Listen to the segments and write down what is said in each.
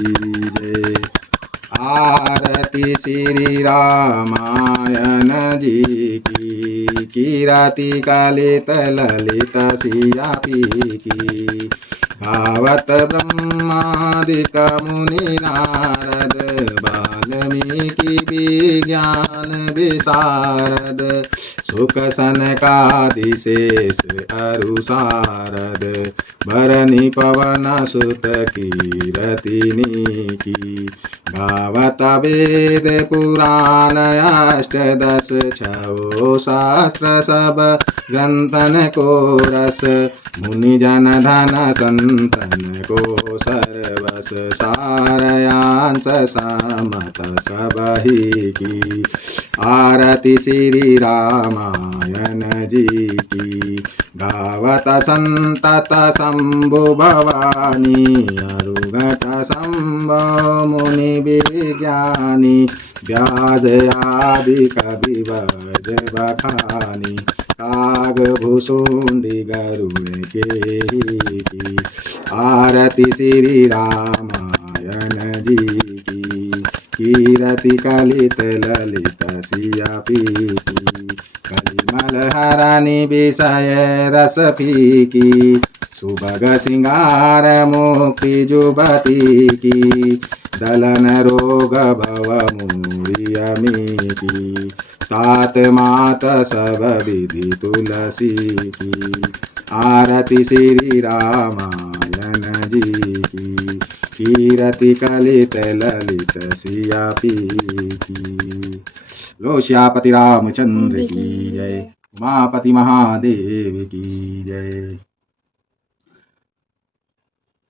जय। आरती श्री रामायण जी की, कीरति कलित ललित सिया पी की। भावत ब्रह्मादिक मुनि नारद, वाल्मीकि विज्ञान विशारद। सुख सनकादि शेष अरु सारद, भरनि पवन सुत कीरतिनी की। गावत वेद पुराण अष्टदश, छवो शास्त्र सब ग्रंथन को रस। मुनि जन धन संतन को सर्वस, सारयांश समत सबहि की। आरती श्री रामायण जी की, गावत संतत शंभु भवानी। अरुघट संभव मुनि विज्ञानी, व्यास आदि कवि वज बखानी। काग भुसुंडी गरुड़ के की, आरती श्री रामायण जी की। कीरति कलित ललित सिया पी की, कलिमल हरनि विषय रस फीकी। सुभग सिंगार मुक्ति जुबती की, दलन रोग भव मूढ़ि अमी की। सात मात सब विधि तुलसी की, आरती श्री रामायण जी की। कीरति कलित ललित सिया पी की। लो श्यापति रामचंद्र की जय। उमापति महादेव की जय।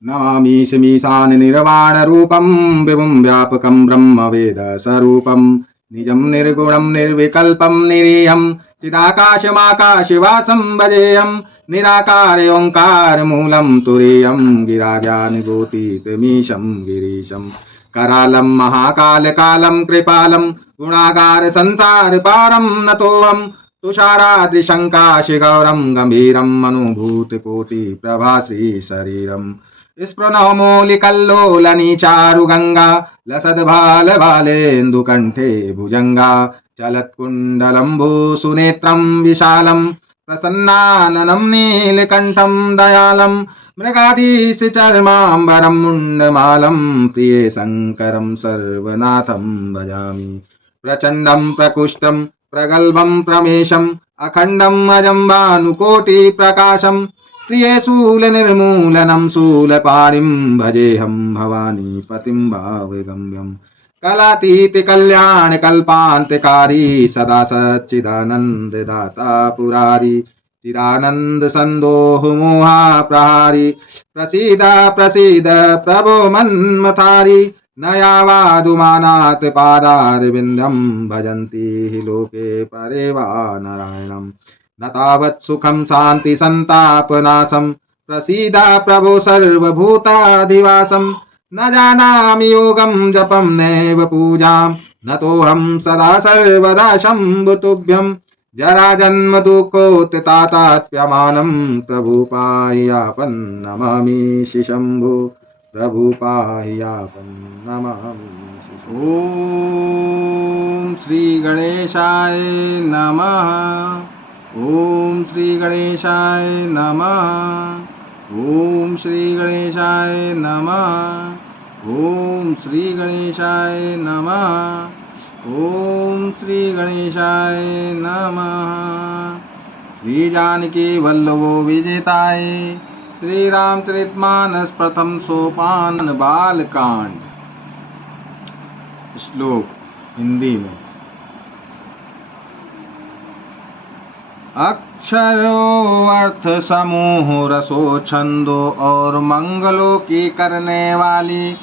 नमामि शमीशान निर्वाण रूपम, विभुं व्यापकं ब्रह्म वेद स्वरूपम। निजं निर्गुणं निर्विकल्पं निरीयं, चिदाकाशमाकाशवासं भजेयं। निराकार ओंकार मूलं तुरीयं, गिराज्ञानगोतीतमीशं गिरीशं। करालं महाकाल कालं कृपालं, गुणागार संसार पारं नतोऽहं। तुषाराद्रिशङ्काशिगौरं गम्भीरम् अनुभूतकोटि प्रभाश्री शरीरम्। स्पृणोमूलिकल्लोलनी चारुगंगा, लसद्भाल भालेन्दुकण्ठे भुजंगा। चलत्कुण्डलम्बुसुनेत्रं विशालं, प्रसन्नाननं नीलकण्ठं दयालं। मृगाधीशचर्माम्बरं मुण्डमालं, प्रिये शङ्करं सर्वनाथं भजामि। प्रचण्डं प्रकुष्टं प्रगल्भं प्रमेशम्, अखण्डं अजं भानुकोटिप्रकाशं। प्रिये शूलनिर्मूलनं शूलपाणिं, भजेऽहं भवानी पतिं भावगम्यं। कलातीत कल्याण कल्पान्तकारी, सदा सच्चिदानन्ददाता पुरारी। चिदानन्द सन्दोह मोहा प्रहारी, प्रसीद प्रसीद प्रभो मन्मथारी। न यावादुमानात् पादारविन्दं, भजन्ति हि लोके परे वा नारायणम्। न तावत् सुखं शान्ति संतापनाशं, प्रसीद प्रभो सर्वभूताधिवासं। न जानामि योगं जपं नैव पूजां, नतोऽहं सदा सर्वदा शम्भो तुभ्यं। जरा जन्म दुःखोत्ताताप्यमानं, प्रभु पाह्यापं नमामि शम्भो। प्रभु पाह्यापं नमामि। ओम श्री गणेशाय नमः। ओम श्री गणेशाय नमः। ओम श्री गणेशाय नमः। ओम श्री गणेशाय नमः। ओम श्री गणेशाय नमः। श्री जानकी वल्लभो विजेताय, श्री रामचरितमानस प्रथम सोपान बालकांड। श्लोक हिंदी में। अक्षरो अर्थ समूह रसो छंदो और मंगलों की करने वाली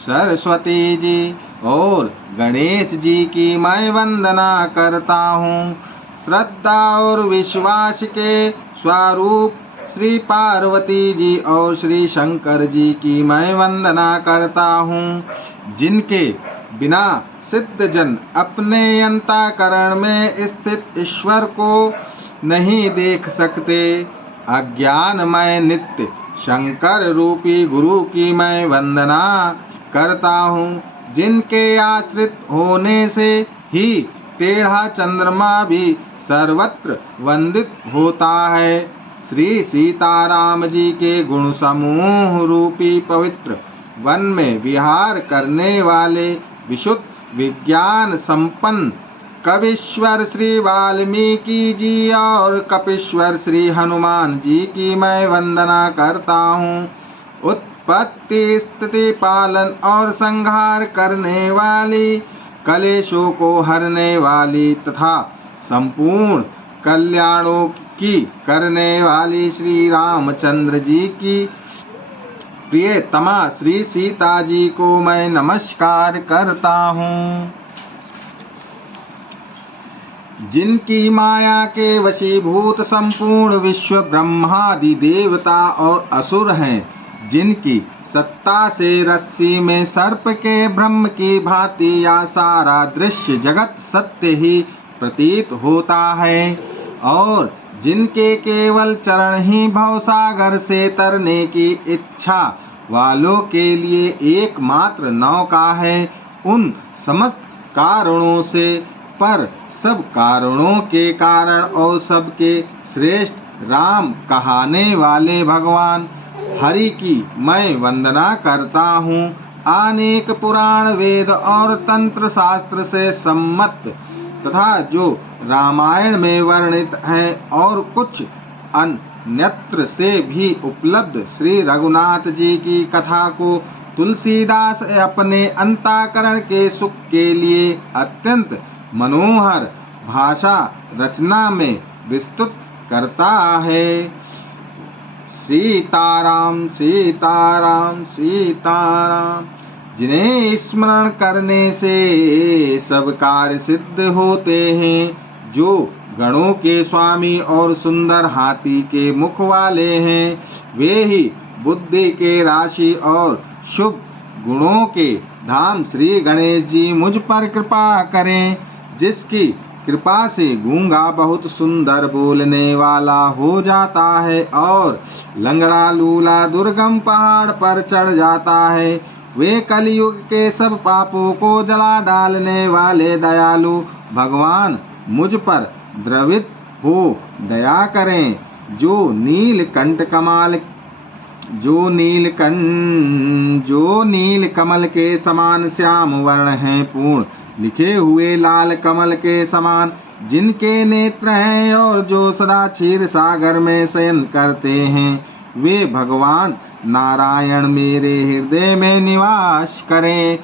सरस्वती जी और गणेश जी की मैं वंदना करता हूँ। श्रद्धा और विश्वास के स्वरूप श्री पार्वती जी और श्री शंकर जी की मैं वंदना करता हूँ, जिनके बिना सिद्ध जन अपने अंतःकरण में स्थित ईश्वर को नहीं देख सकते। अज्ञानमय नित्य शंकर रूपी गुरु की मैं वंदना करता हूँ, जिनके आश्रित होने से ही टेढ़ा चंद्रमा भी सर्वत्र वंदित होता है। श्री सीताराम जी के गुण समूह रूपी पवित्र वन में विहार करने वाले विशुद्ध विज्ञान संपन्न कवीश्वर श्री वाल्मीकि जी और कपीश्वर श्री हनुमान जी की मैं वंदना करता हूँ। उत्पत्ति, स्थिति, पालन और संहार करने वाली, कलेशों को हरने वाली तथा संपूर्ण कल्याणों की करने वाली श्री रामचंद्र जी की प्रियतमा श्री सीता जी को मैं नमस्कार करता हूँ। जिनकी माया के वशीभूत संपूर्ण विश्व ब्रह्मादि देवता और असुर हैं, जिनकी सत्ता से रस्सी में सर्प के ब्रह्म की भांति या सारा दृश्य जगत सत्य ही प्रतीत होता है, और जिनके केवल चरण ही भवसागर से तरने की इच्छा वालों के लिए एकमात्र नौका है, उन समस्त कारणों से पर सब कारणों के कारण और सबके श्रेष्ठ राम कहाने वाले भगवान हरि की मैं वंदना करता हूँ। अनेक पुराण, वेद और तंत्र शास्त्र से सम्मत तथा जो रामायण में वर्णित हैं और कुछ अन्यत्र से भी उपलब्ध श्री रघुनाथ जी की कथा को तुलसीदास अपने अंतःकरण के सुख के लिए अत्यंत मनोहर भाषा रचना में विस्तृत करता है। सीताराम सीताराम सीताराम। जिन्हें स्मरण करने से सब कार्य सिद्ध होते हैं, जो गणों के स्वामी और सुंदर हाथी के मुख वाले हैं, वे ही बुद्धि के राशि और शुभ गुणों के धाम श्री गणेश जी मुझ पर कृपा करें। जिसकी कृपा से गूंगा बहुत सुंदर बोलने वाला हो जाता है और लंगड़ा लूला दुर्गम पहाड़ पर चढ़ जाता है, वे कलयुग के सब पापों को जला डालने वाले दयालु भगवान मुझ पर द्रवित हो दया करें। जो नील कमल के समान श्याम वर्ण हैं, पूर्ण लिखे हुए लाल कमल के समान जिनके नेत्र हैं, और जो सदा क्षीर सागर में शयन करते हैं, वे भगवान नारायण मेरे हृदय में निवास करें।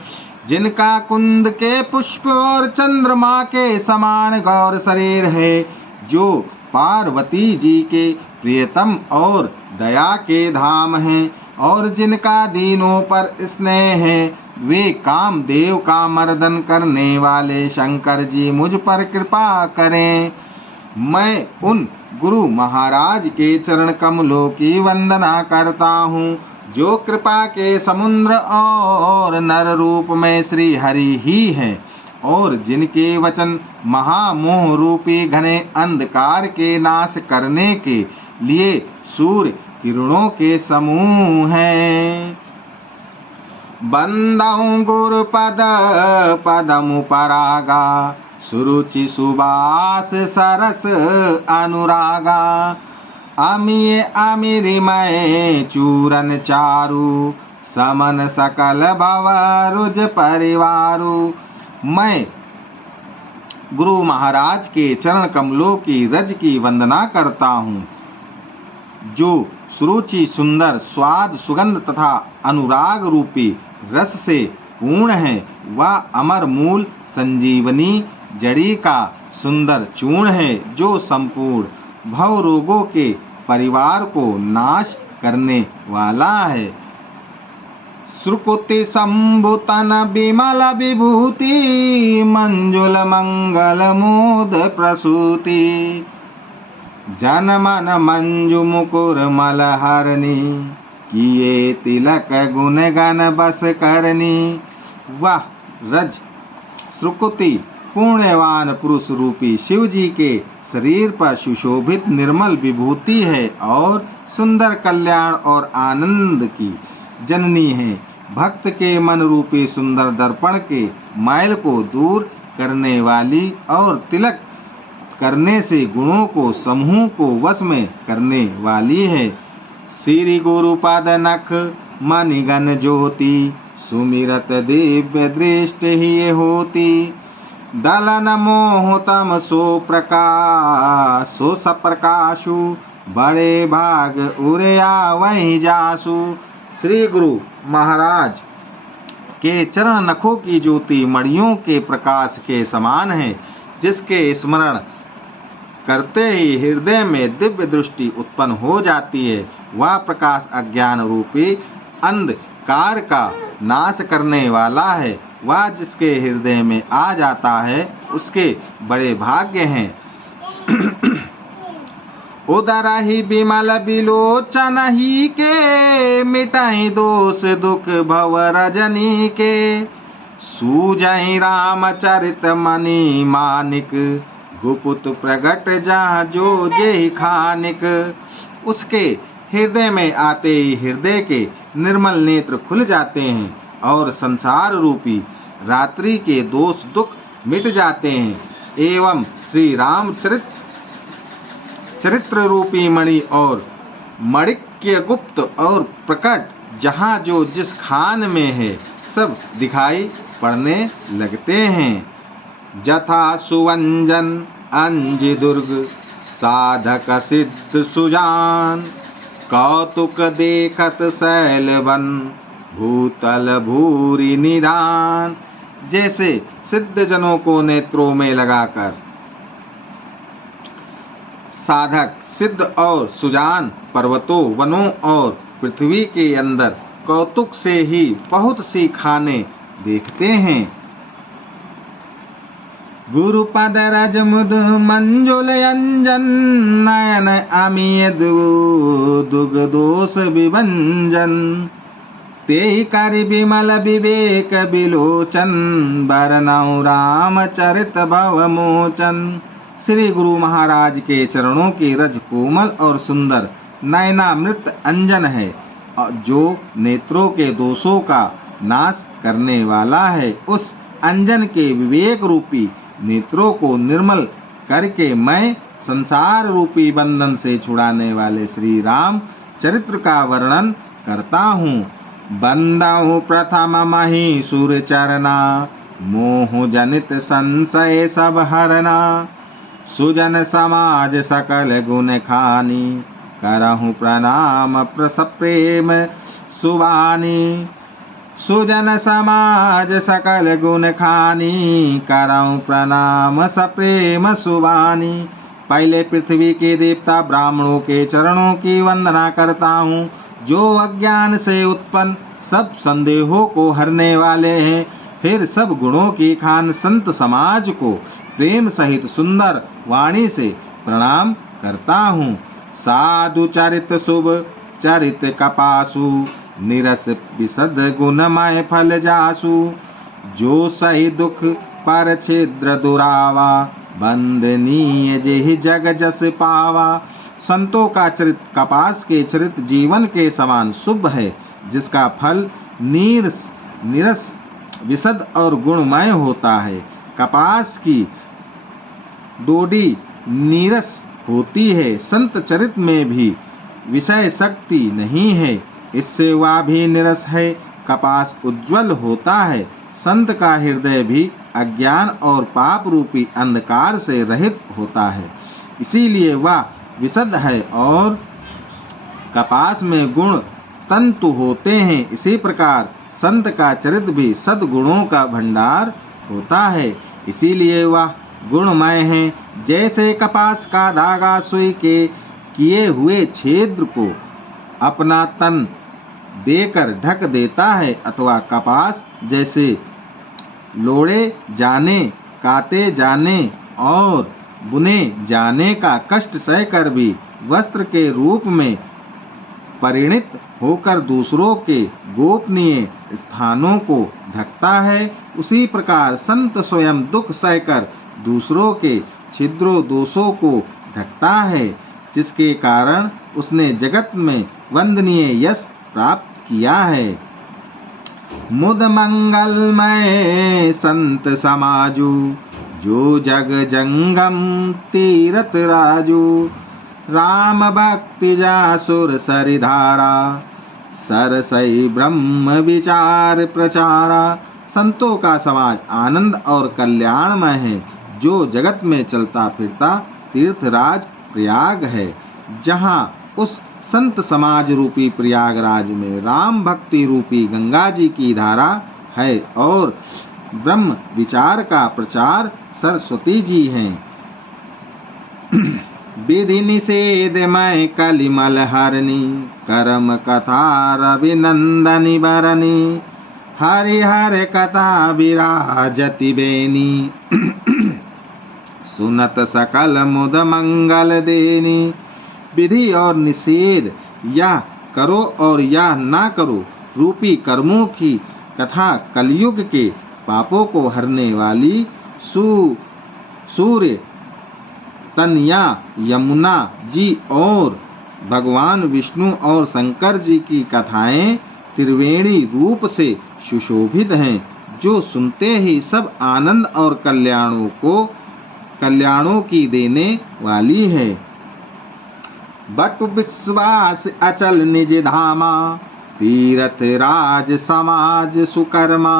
जिनका कुंद के पुष्प और चंद्रमा के समान गौर शरीर है, जो पार्वती जी के प्रियतम और दया के धाम हैं, और जिनका दीनों पर स्नेह है, वे कामदेव का मर्दन करने वाले शंकर जी मुझ पर कृपा करें। मैं उन गुरु महाराज के चरण कमलों की वंदना करता हूँ, जो कृपा के समुद्र और नर रूप में श्री हरि ही हैं, और जिनके वचन महामोह रूपी घने अंधकार के नाश करने के लिए सूर्य किरणों के समूह हैं। बंदौ गुरु पदमुपरागा, सुरुचि सुबास सरस अनुरागा। अमिय अमिरिमय चूरन चारु, समन सकल भव रुज परिवारु। मैं गुरु महाराज के चरण कमलों की रज की वंदना करता हूँ, जो सुरुचि सुंदर स्वाद सुगंध तथा अनुराग रूपी रस से पूर्ण है। वह अमर मूल संजीवनी जड़ी का सुंदर चूर्ण है, जो संपूर्ण भव रोगों के परिवार को नाश करने वाला है। श्रुकुति संभुतन विमल विभूति, मंजुल मंगल मोद प्रसूति। जन मन मंजु मुकुर मलहरणी, किए तिलक गुण गण बस करनी। वह रज श्रुकुति पुण्यवान पुरुष रूपी शिव जी के शरीर पर सुशोभित निर्मल विभूति है, और सुंदर कल्याण और आनंद की जननी है। भक्त के मन रूपी सुंदर दर्पण के मैल को दूर करने वाली और तिलक करने से गुणों को समूह को वश में करने वाली है। श्री गुरु पद नख मणिगण ज्योति, सुमिरत दिव्य दृष्टि ही होती। दलन मोह तम सो प्रकाश, सो सप्रकाशु, बड़े भाग उरया वहीं जासु। श्री गुरु महाराज के चरण नखों की ज्योति मणियों के प्रकाश के समान है, जिसके स्मरण करते ही हृदय में दिव्य दृष्टि उत्पन्न हो जाती है। वह प्रकाश अज्ञान रूपी अंधकार का नाश करने वाला है। वह जिसके हृदय में आ जाता है उसके बड़े भाग्य हैं। उदर ही बिमल बिलोचन ही के, मिटाई दोष दुख भव रजनी के। सूजहि रामचरित मणि मानिक, गुपुत प्रगट जहाँ जो जेहि खानिक। उसके हृदय में आते ही हृदय के निर्मल नेत्र खुल जाते हैं और संसार रूपी रात्रि के दोष दुख मिट जाते हैं। एवं श्री राम चरित्र रूपी मणि और मणिक्य गुप्त और प्रकट जहाँ जो जिस खान में है सब दिखाई पड़ने लगते हैं। जथा सुवंजन अंज दुर्ग, साधक सिद्ध सुजान। कौतुक देखत शैलवन, भूतल भूरि निदान। जैसे सिद्ध जनों को नेत्रों में लगाकर साधक सिद्ध और सुजान पर्वतों वनों और पृथ्वी के अंदर कौतुक से ही बहुत सी खाने देखते हैं। गुरुपद रज मुद मंजुल अंजन, नयन अमीय दुग दोष विभंजन। तेहि करि विमल विवेक बिलोचन, बरनौ रामचरित भव मोचन। श्री गुरु महाराज के चरणों की रज कोमल और सुंदर नयनामृत अंजन है, जो नेत्रों के दोषों का नाश करने वाला है। उस अंजन के विवेक रूपी नेत्रों को निर्मल करके मैं संसार रूपी बंधन से छुड़ाने वाले श्री राम चरित्र का वर्णन करता हूँ। बंदहु प्रथम महिषुर चरना, मोह जनित संशय सब हरना। सुजन समाज सकल गुण खानी, करहु प्रणाम सप्रेम सुबानी। सुजन समाज सकल गुण खानी, करहु प्रणाम सप्रेम सुबानी। पहले पृथ्वी के देवता ब्राह्मणों के चरणों की वंदना करता हूँ, जो अज्ञान से उत्पन्न सब संदेहों को हरने वाले हैं। फिर सब गुणों की खान संत समाज को प्रेम सहित सुंदर वाणी से प्रणाम करता हूँ। साधु चरित शुभ चरित कपासु, निरस विशद गुणमय फल जासु। जो सही दुख पर छिद्र दुरावा, बंदनीय जेहि जग जस पावा। संतों का चरित कपास के चरित जीवन के समान शुभ है, जिसका फल निरस विशद और गुणमय होता है। कपास की डोडी नीरस होती है, संत चरित में भी विषय शक्ति नहीं है, इससे वह भी निरस है। कपास उज्ज्वल होता है, संत का हृदय भी अज्ञान और पाप रूपी अंधकार से रहित होता है, इसीलिए वह विशद है। और कपास में गुण तंतु होते हैं, इसी प्रकार संत का चरित्र भी सद्गुणों का भंडार होता है, इसीलिए वह गुणमय है। जैसे कपास का धागा सुई के किए हुए छिद्र को अपना तन देकर ढक देता है, अथवा कपास जैसे लोड़े जाने, काते जाने और बुने जाने का कष्ट सहकर भी वस्त्र के रूप में परिणित होकर दूसरों के गोपनीय स्थानों को ढकता है, उसी प्रकार संत स्वयं दुख सहकर दूसरों के छिद्रों दोषों को ढकता है, जिसके कारण उसने जगत में वंदनीय यश प्राप्त किया है। मुद मंगलमय संत समाजू, जो जग जंगम तीरथ राजू। राम भक्ति जासुर सरिधारा, सरसई ब्रह्म विचार प्रचारा। संतों का समाज आनंद और कल्याणमय है, जो जगत में चलता फिरता तीर्थराज प्रयाग है। जहाँ उस संत समाज रूपी प्रयागराज में राम भक्ति रूपी गंगा जी की धारा है और ब्रह्म विचार का प्रचार सरस्वती जी हैं। विधि निषेध मय कलिमल हरनी, करम कथा रविनंदनी बरनी। हरिहर कथा विराजति बेनी, सुनत सकल मुद मंगल देनी। विधि और निषेध, या करो और या ना करो रूपी कर्मों की कथा कलयुग के पापों को हरने वाली सूर्य तनया यमुना जी और भगवान विष्णु और शंकर जी की कथाएं त्रिवेणी रूप से सुशोभित हैं, जो सुनते ही सब आनंद और कल्याणों की देने वाली है। बट विश्वास अचल निज धामा, तीरथ राज समाज सुकर्मा।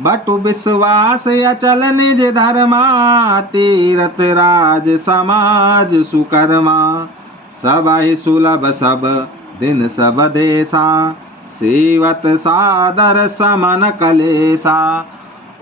बटु विश्वास अचल निज धर्मा, तीरथ राज समाज सुकर्मा। सबहि सुलभ सब दिन सब देशा, सेवत सादर समन कलेसा।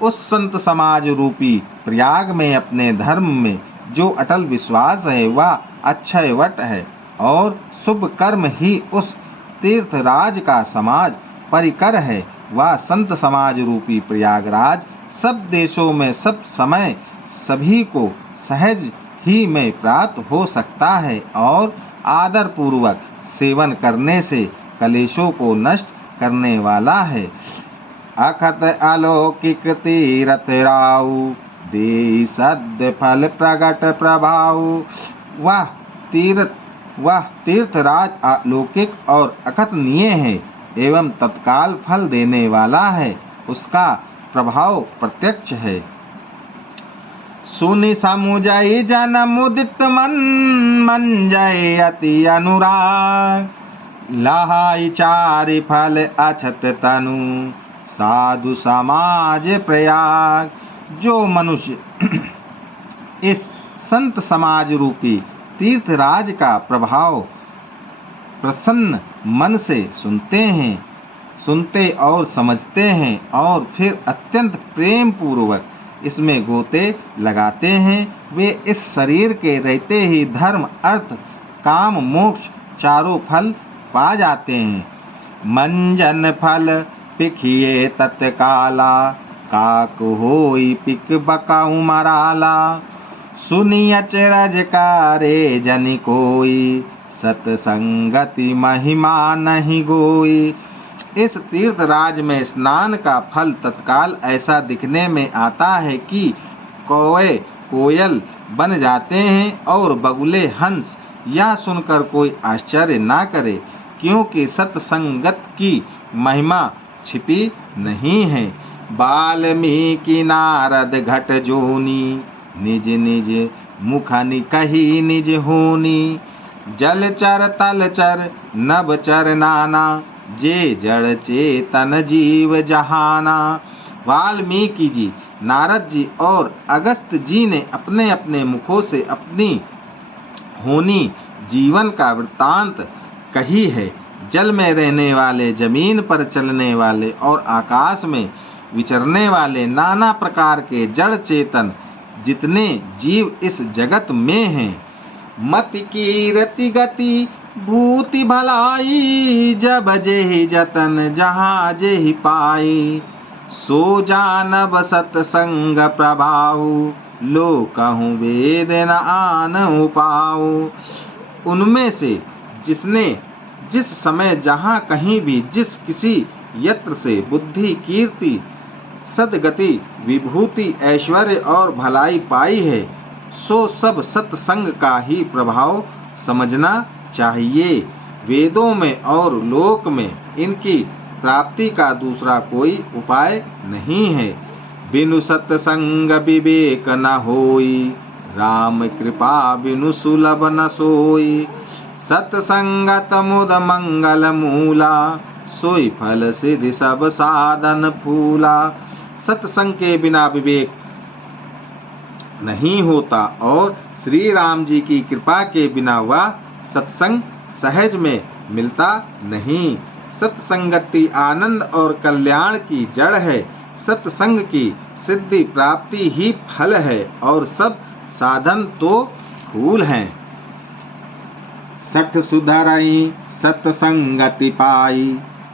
उस संत समाज रूपी प्रयाग में अपने धर्म में जो अटल विश्वास है वह अक्षय वट है, और शुभ कर्म ही उस तीर्थराज का समाज परिकर है। वह संत समाज रूपी प्रयागराज सब देशों में सब समय सभी को सहज ही में प्राप्त हो सकता है, और आदर पूर्वक सेवन करने से कलेशों को नष्ट करने वाला है। अखत अलौकिक तीरथ राऊ, दे सद्य फल प्रगट प्रभाऊ। वह तीर्थराज अलौकिक और अकथनीय है एवं तत्काल फल देने वाला है, उसका प्रभाव प्रत्यक्ष है। सुनि समुझई जन मुदित मन, मंजय अति अनुराग। लहाई चारि फल अछत तनु, साधु समाज प्रयाग। जो मनुष्य इस संत समाज रूपी तीर्थराज का प्रभाव प्रसन्न मन से सुनते और समझते हैं, और फिर अत्यंत प्रेम पूर्वक इसमें गोते लगाते हैं, वे इस शरीर के रहते ही धर्म अर्थ काम मोक्ष चारों फल पा जाते हैं। मंजन फल पिखिए तत्काला, काक होई पिक बकाऊ मराला। सुनी अचरज कारे जनि कोई, सतसंगति महिमा नहीं गोई। इस तीर्थराज में स्नान का फल तत्काल ऐसा दिखने में आता है कि कौवे कोयल बन जाते हैं और बगुले हंस। यह सुनकर कोई आश्चर्य ना करे, क्योंकि सत्संगत की महिमा छिपी नहीं है। वाल्मीकि नारद घट जोनी, निज निज मुखनि कही निज होनी। जलचर तलचर नभचर नाना, जे जड़ चेतन जीव जहाना। वाल्मीकि जी, नारद जी और अगस्त्य जी ने अपने अपने मुखों से अपनी होनी जीवन का वृत्तांत कही है। जल में रहने वाले, जमीन पर चलने वाले और आकाश में विचरने वाले नाना प्रकार के जड़ चेतन जितने जीव इस जगत में हैं। मति कीरति गति भूति भलाई, जब जेहि जतन जहाँ जेहि पाई। सो जानब सतसंग प्रभाऊ, लो कहूँ वेद न आन उपाऊ। उनमें से जिसने जिस समय जहाँ कहीं भी जिस किसी यत्र से बुद्धि कीर्ति सद्गति विभूति ऐश्वर्य और भलाई पाई है, सो सब सत्संग का ही प्रभाव समझना चाहिए। वेदों में और लोक में इनकी प्राप्ति का दूसरा कोई उपाय नहीं है। बिनु सत्संग विवेक न होई, राम कृपा बिनु सुलभ न सोई। सत्संगत मुद मंगल मूला, सोई फल सिद्धि सब साधन फूला। सत्संग के बिना विवेक नहीं होता और श्री राम जी की कृपा के बिना वह सत्संग सहज में मिलता नहीं। सत्संगति आनंद और कल्याण की जड़ है। सत्संग की सिद्धि प्राप्ति ही फल है और सब साधन तो फूल हैं। सठ सुधरई सत्संगति पाई,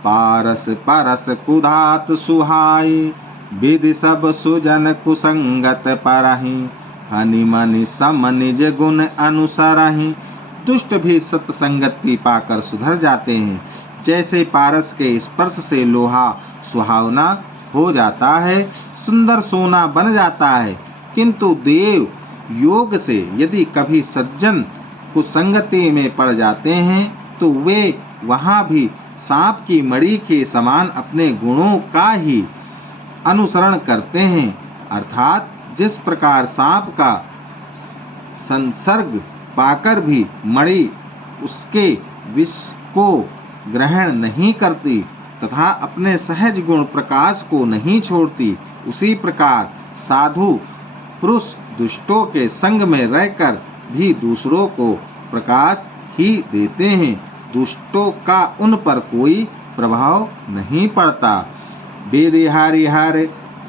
पारस परस कुधात सुहाई। विधि सब सुजन कुसंगत परहि, हनि मनि सम निज गुण अनुसरहि। दुष्ट भी सत्संगति पाकर सुधर जाते हैं। जैसे पारस के स्पर्श से लोहा सुहावना हो जाता है, सुंदर सोना बन जाता है, किंतु देव योग से यदि कभी सज्जन कुसंगति में पड़ जाते हैं तो वे वहाँ भी सांप की मणि के समान अपने गुणों का ही अनुसरण करते हैं। अर्थात जिस प्रकार सांप का संसर्ग पाकर भी मणि उसके विष को ग्रहण नहीं करती तथा अपने सहज गुण प्रकाश को नहीं छोड़ती, उसी प्रकार साधु पुरुष दुष्टों के संग में रहकर भी दूसरों को प्रकाश ही देते हैं। दुष्टों का उन पर कोई प्रभाव नहीं पड़ता। वेद हरिहर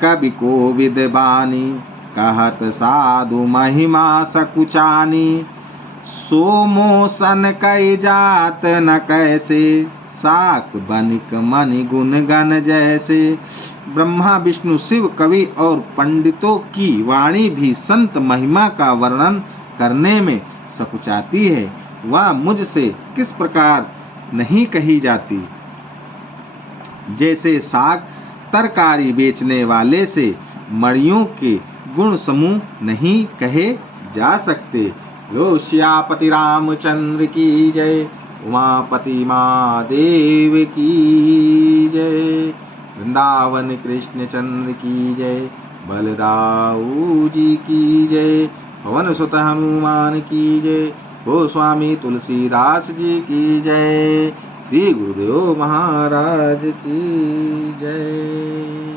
कवि को विद्वानी, कहत साधु महिमा सकुचानी। सोमोसन कई जात न कैसे, साक बनिक मनि गुण गण जैसे। ब्रह्मा विष्णु शिव कवि और पंडितों की वाणी भी संत महिमा का वर्णन करने में सकुचाती है। वह मुझसे किस प्रकार नहीं कही जाती। जैसे साग तरकारी बेचने वाले से मणियों के गुण समूह नहीं कहे जा सकते। लो श्यापति रामचंद्र की जय, उमापति महादेव की जय। वृंदावन कृष्ण चंद्र की जय, बलदाऊ जी की जय। पवन सुत हनुमान की जय, गोस्वामी तुलसीदास जी की जय। श्री गुरुदेव महाराज की जय।